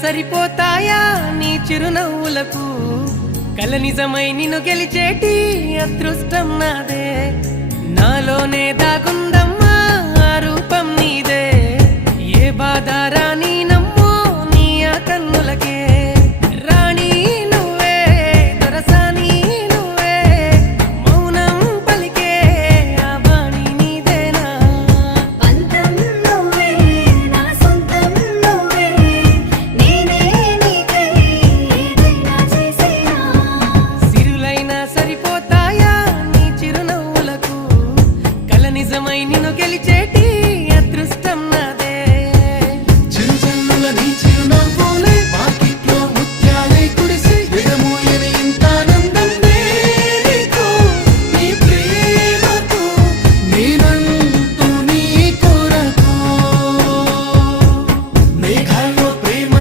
సరిపోతాయా నీ చిరునవ్వులకు కల నిజమై నిన్ను గెలిచేటి అదృష్టం నాదే నాలోనే దాగుందమ్మా ఆ రూపం నీదే ఏ బాధ రాని